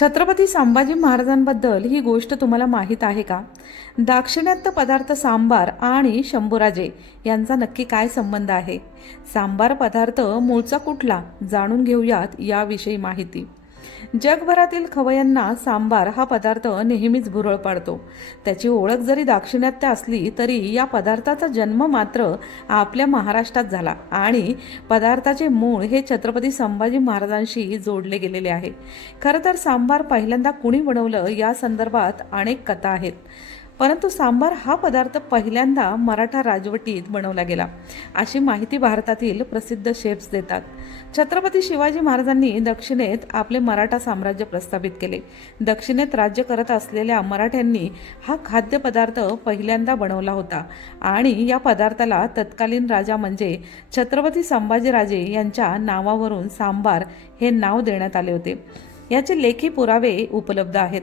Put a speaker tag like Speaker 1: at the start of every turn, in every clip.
Speaker 1: छत्रपती संभाजी महाराजांबद्दल ही गोष्ट तुम्हाला माहीत आहे का? दाक्षिणात्य पदार्थ सांबार आणि शंभूराजे यांचा नक्की काय संबंध आहे? सांबार पदार्थ मूळचा कुठला? जाणून घेऊयात याविषयी माहिती. जगभरातील खवय्यांना सांबार हा पदार्थ नेहमीच भुरळ पाडतो. त्याची ओळख जरी दाक्षिणात्य असली तरी या पदार्थाचा जन्म मात्र आपल्या महाराष्ट्रात झाला आणि पदार्थाचे मूळ हे छत्रपती संभाजी महाराजांशी जोडले गेलेले आहे. खरं तर सांबार पहिल्यांदा कुणी बनवलं या संदर्भात अनेक कथा आहेत. परंतु सांबार हा पदार्थ पहिल्यांदा मराठा राजवटीत बनवला गेला. अशी माहिती भारतातील प्रसिद्ध शेफ्स देतात. छत्रपती शिवाजी महाराजांनी दक्षिणेत आपले मराठा साम्राज्य प्रस्थापित केले. दक्षिणेत राज्य करत असलेल्या मराठ्यांनी हा खाद्यपदार्थ पहिल्यांदा बनवला होता आणि या पदार्थाला तत्कालीन राजा म्हणजे छत्रपती संभाजीराजे यांच्या नावावरून सांबार हे नाव देण्यात आले होते. याचे लेखी पुरावे उपलब्ध आहेत.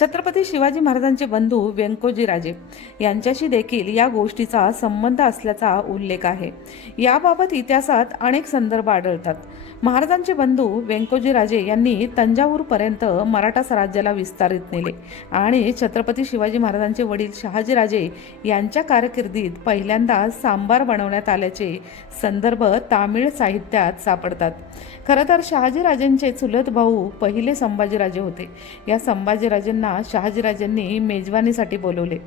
Speaker 1: छत्रपती शिवाजी महाराजांचे बंधू व्यंकोजी राजे यांच्याशी देखील या गोष्टीचा संबंध असल्याचा उल्लेख आहे. याबाबत इतिहासात अनेक संदर्भ आढळतात. महाराजांचे बंधू व्यंकोजी राजे यांनी तंजावूरपर्यंत मराठा स्वराज्याला विस्तारित नेले आणि छत्रपती शिवाजी महाराजांचे वडील शहाजीराजे यांच्या कारकिर्दीत पहिल्यांदा सांबार बनवण्यात आल्याचे संदर्भ तामिळ साहित्यात सापडतात. खरं तर शहाजीराजेंचे चुलत भाऊ पहिले संभाजीराजे होते. या संभाजीराजेंना शहाजीराजांनी मेजवानीसाठी बोलवले.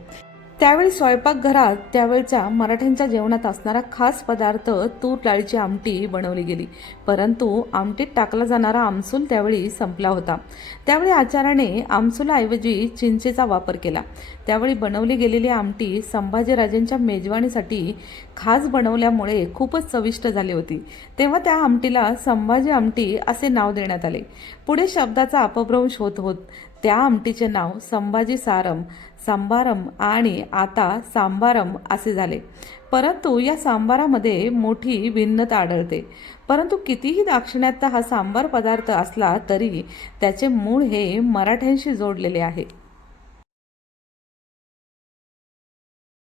Speaker 1: त्यावेळी स्वयंपाकघरात त्यावेळच्या मराठ्यांच्या जेवणात असणारा खास पदार्थ तूर डाळीची आमटी बनवली गेली. परंतु आमटीत टाकला जाणारा आमसूल त्यावेळी संपला होता. त्यावेळी आचार्याने आमसुलाऐवजी चिंचेचा वापर केला. त्यावेळी बनवली गेलेली आमटी संभाजीराजेंच्या मेजवानीसाठी खास बनवल्यामुळे खूपच चविष्ट झाली होती. तेव्हा त्या आमटीला संभाजी आमटी असे नाव देण्यात आले. पुढे शब्दाचा अपभ्रंश होत होत त्या आमटीचे नाव संभाजी सारम सांबारम आणि आता सांबारम असे झाले. परंतु या सांबारामध्ये मोठी भिन्नता आढळते. परंतु कितीही दाक्षिणात्य हा सांबार पदार्थ असला तरी त्याचे मूळ हे मराठ्यांशी जोडलेले आहे.